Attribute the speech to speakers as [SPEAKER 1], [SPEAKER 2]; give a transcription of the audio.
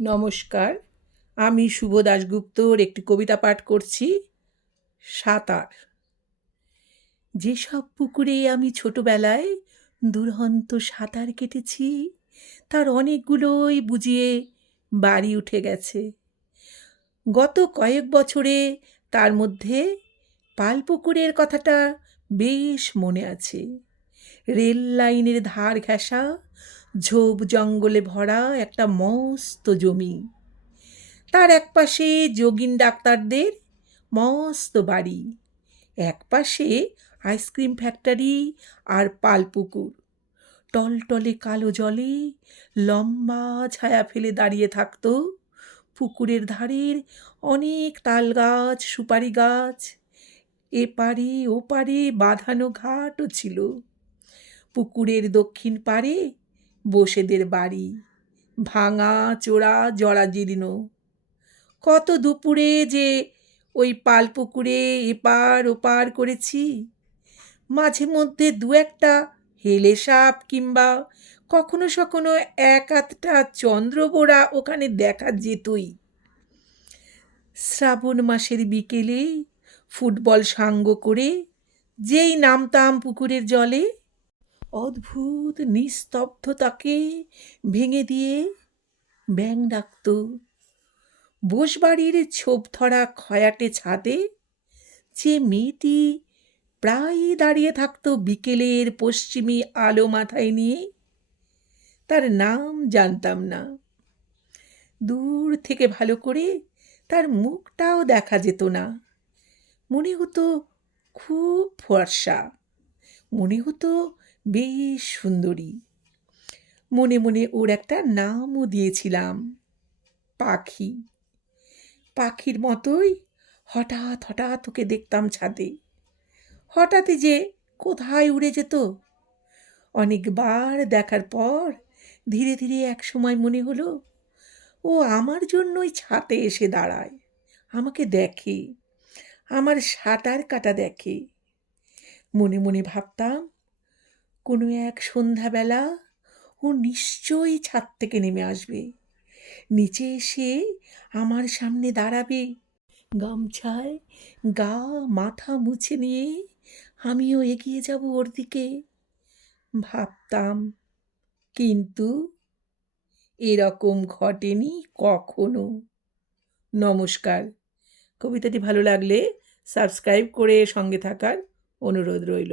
[SPEAKER 1] নমস্কার, আমি শুভ দাশগুপ্তর একটি কবিতা পাঠ করছি, সাঁতার। যেসব পুকুরে আমি ছোটবেলায় দুরহন্ত সাঁতার কেটেছি, তার অনেকগুলোই বুঝিয়ে বাড়ি উঠে গেছে। গত কয়েক বছরে তার মধ্যে পালপুকুরের কথাটা বেশ মনে আছে। রেল লাইনের ধার ঘেঁষা ঝোপ জঙ্গলে ভরা একটা মস্ত জমি। তার একপাশে যোগিন ডাক্তারদের মস্ত বাড়ি। একপাশে আইসক্রিম ফ্যাক্টরি আর পালপুকুর টলটলে কালো জলে লম্বা ছায়া ফেলে দাঁড়িয়ে থাকতো পুকুরের ধারের অনেক তাল গাছ সুপারি গাছ। এপারে ওপারে বাঁধানো ঘাটও ছিল। পুকুরের দক্ষিণ পাড়ে বসেদের বাড়ি। ভাঙা, চোরা জরাজীর্ণ কত দুপুরে যে ওই পালপুকুরে এপার ওপার করেছি। মাঝে মধ্যে দু একটা হেলে সাপ কিংবা কখনো সখনো এক আধটা চন্দ্রবোড়া ওখানে দেখা যেতই। শ্রাবণ মাসের বিকেলে ফুটবল সাঙ্গ করে যেই নামতাম পুকুরের জলে অদ্ভুত নিস্তব্ধতাকে ভেঙে দিয়ে ব্যাং ডাকত। বোসবাড়ির ছোপ ধরা খয়াটে ছাদে যে মেয়েটি প্রায়ই দাঁড়িয়ে থাকতো বিকেলের পশ্চিমী আলো মাথায় নিয়ে, তার নাম জানতাম না। দূর থেকে ভালো করে তার মুখটাও দেখা যেত না। মনে হতো খুব ফর্সা। মনে হতো বেশ সুন্দরী। মনে মনে ওর একটা নামও দিয়েছিলাম, পাখি। পাখির মতোই হঠাৎ হঠাৎ ওকে দেখতাম ছাদে। হঠাৎই যে কোথায় উড়ে যেত। অনেকবার দেখার পর ধীরে ধীরে এক সময় মনে হলো, ও আমার জন্যই ছাতে এসে দাঁড়ায়। আমাকে দেখে। আমার সাঁতার কাটা দেখে। মনে মনে ভাবতাম কোনো এক সন্ধ্যাবেলা ও নিশ্চয়ই ছাদ থেকে নেমে আসবে। নিচে এসে আমার সামনে দাঁড়াবে। গামছায় গা মাথা মুছে নিয়ে আমিও এগিয়ে যাব ওর দিকে। ভাবতাম, কিন্তু এরকম ঘটেনি কখনো। নমস্কার। কবিতাটি ভালো লাগলে সাবস্ক্রাইব করে সঙ্গে থাকার অনুরোধ রইল।